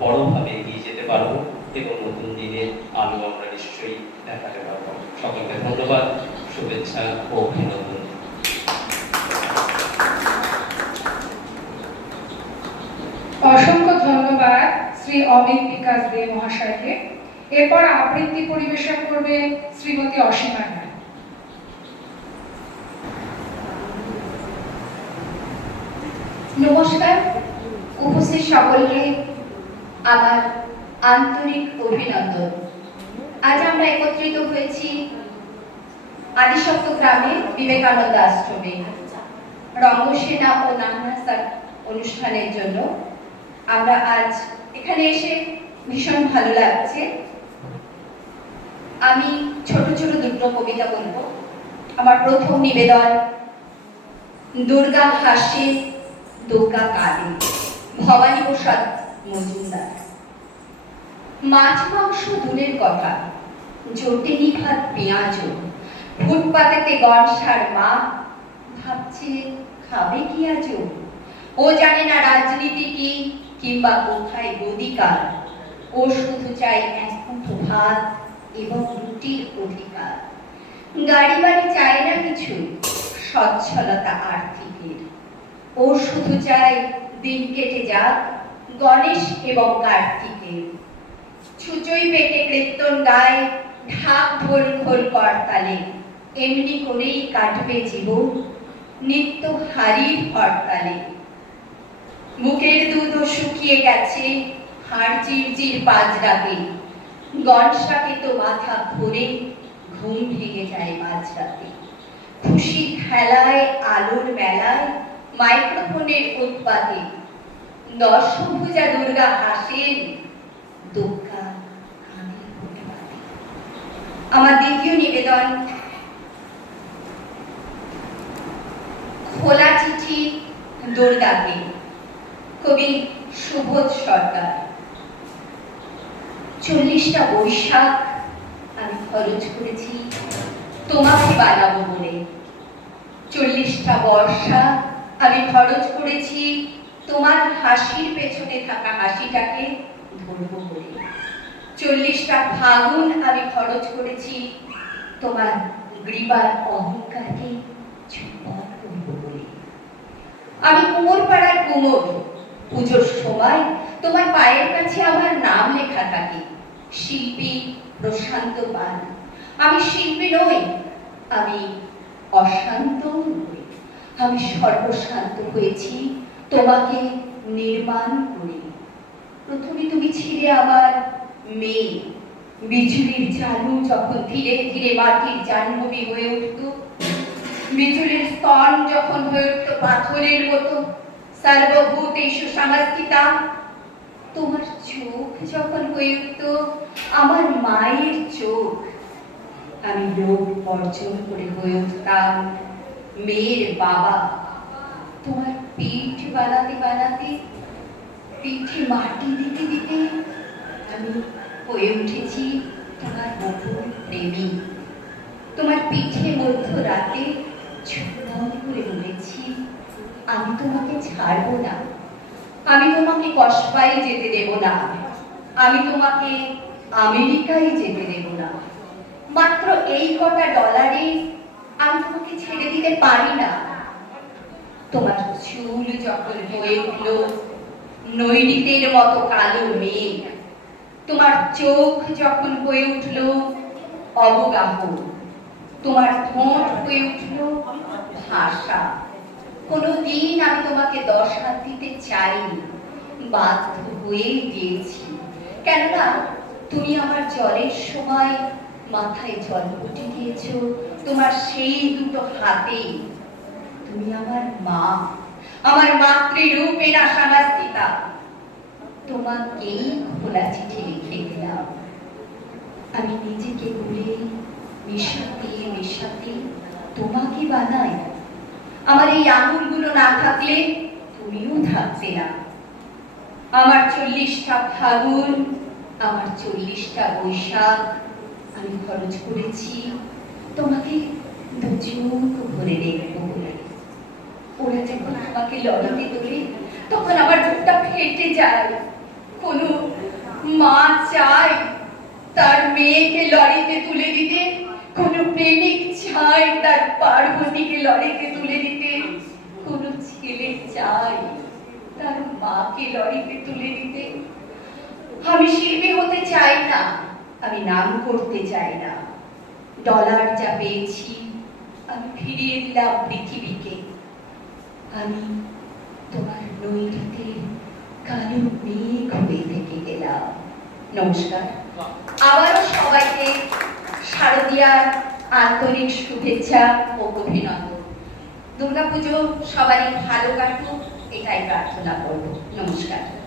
বড়ভাবে এগিয়ে যেতে পারবো এবং নতুন দিনের আলো আমরা নিশ্চয়ই দেখাতে পারবো। সকলকে ধন্যবাদ, শুভেচ্ছা ও অভিনন্দন। অসংখ্য ধন্যবাদ শ্রী অমিত বিকাশ দে মহাশয়কে। এরপর আবৃত্তি পরিবেশন করবে শ্রীমতী অসীমা রায়। নমস্কার, উপস্থিত সকলকে আমার আন্তরিক অভিনন্দন। আজ আমরা একত্রিত হয়েছি আদিসপ্ত গ্রামে বিবেকানন্দ আশ্রমে রঙ্গসেনা ও নামনাসার অনুষ্ঠানের জন্য। আমরা আজ এখানে এসে ভীষণ ভালো লাগছে। আমি ছোট ছোট দুটো কবিতা বলবো। আমার প্রথম নিবেদন দুর্গা হাসে দুর্গা কাঁদে, ভবানী প্রসাদ মজুমদার। মাছ মাংস দূরের কথা, জোটেনি ভাত পেঁয়াজও, ফুটপাতেতে গনসার মা ভাবছে খাবে কি আজও। ও জানে না রাজনীতি কি কিংবা কোথায় গদিকার। ও শুধু চাই এক মুঠো ভাত এবং রুটির অধিকার। গাড়ি বাড়ি চায় না কিছু, সচ্ছলতা আর্থিকের। ও শুধু চায় দিন কেটে যাক গণেশ এবং কার্তিকের। ছুচোই পেটে কীর্তন গায়, ঢাক ঢোল খোল করতালে। এমনি করেই কাটবে জীবন নিত্য হারির হরতালে। মুখের দুধও শুকিয়ে গেছে হাড় চিরচির পাঁচরাতে। গনসাকে তো মাথা ভরে ঘুম ভেঙে যায় মাঝরাতে। খুশি খেলায় আলোর মেলায় মাইক্রোফোনের উৎপাতে। দশভুজা দুর্গা হাসেন, দুর্গা কাঁদে প্রতিবাদে। আমার দ্বিতীয় নিবেদন খোলা চিঠি দুর্গাকে, কবি সুবোধ সরকার। 40টা বৈশাখ আমি খরচ করেছি তোমাকে বানাবো বলে। 40টা বর্ষা আমি খরচ করেছি তোমার হাসির পেছনে থাকা হাসিটাকে ধরবো বলে। 40টা ফাগুন আমি খরচ করেছি তোমার গ্রীবার অহংকারকে চুম্বন করবো বলে। আমি কুমোর পাড়ার কুমোর, পুজোর সময় তোমার পায়ের কাছে আমার নাম লেখা থাকে, শিল্পী প্রশান্ত পাল। আমি শিল্পী নই, আমি অশান্ত নই, আমি সর্বশান্ত হয়েছি তোমাকে নির্মাণ করে। প্রথমে তুমি ছিলে আমার মেয়ে। বিজুলির চালু যখন ধীরে ধীরে মাটির জাহ্নবী হয়ে উঠত, বিজুলির স্তন যখন হয়ে উঠত পাথরের মতো সর্বভূতেষু সংস্থিতা, তোমার চোখ যখন হয়ে উঠত আমার মায়ের চোখ, আমি লোভ বর্জন করে হয়ে উঠতাম মেয়ের বাবা। তোমার পিঠ বানাতে বানাতে, পিঠে মাটি দিতে দিতে আমি হয়ে উঠেছি তোমার নতুন প্রেমী। তোমার পিঠে মধ্য রাতে চুম্বন করে বলেছি আমি তোমাকে ছাড়বো না, আমি তোমাকে কসবাই যেতে দেব না, আমি তোমাকে আমেরিকায় যেতে দেব না। মাত্র এই কটা ডলারে আমি তোমাকে ছেড়ে দিতে পারি না। তোমার চুল যখন হয়ে উঠল নৈরিতের মতো কালো মেঘ, তোমার চোখ যখন হয়ে উঠল অবগাহ, তোমার ঠোঁট হয়ে উঠল ভাষা, কোনোদিন আমি তোমাকে 10 হাত দিতে চাইনি, বাধ্য হয়ে দিয়েছি। কেননা তুমি আমার জ্বরের সময় মাথায় জলপটি দিয়েছো তোমার সেই দুটো হাতেই। তুমি আমার মা, আমার মাতৃরূপেণা সংস্থিতা। তোমাকেই খোলা চিঠি লিখে দিলাম। আমি নিজেকে ভুলে মেশাতে মেশাতে তোমাকে বানাই। আমার এই আঙুলগুলো না থাকলে তুমিও থাকতে না। আমার 40টা ফাগুন, আমার 40টা বৈশাখ আমি খরচ করেছি তোমাকে দু চোখ ভরে দেখবো বলে। ওরা যখন আমাকে লড়াতে তোলে তখন আমার বুকটা ফেটে যায়। কোনো মা চায় তার মেয়েকে লরিতে তুলে দিতে, কোন প্রেমিক চায় তার পার্বতীকে লরিতে তুলে দিতে, কোন ছেলে চায় তার মাকে লরিতে তুলে দিতে। আমি শিল্পী হতে চাই না, আমি নাম করতে চাই না। ডলার যা পেয়েছি আমি ফিরিয়ে দিলাম পৃথিবীকে। আমি তোমার নৈরিতে কালো মেঘ হয়ে থেকে গেলাম। নমস্কার। আবারও সবাইকে শারদীয়ার আন্তরিক শুভেচ্ছা ও অভিনন্দন। দুর্গাপুজো সবারই ভালো কাটুক এটাই প্রার্থনা করব। নমস্কার।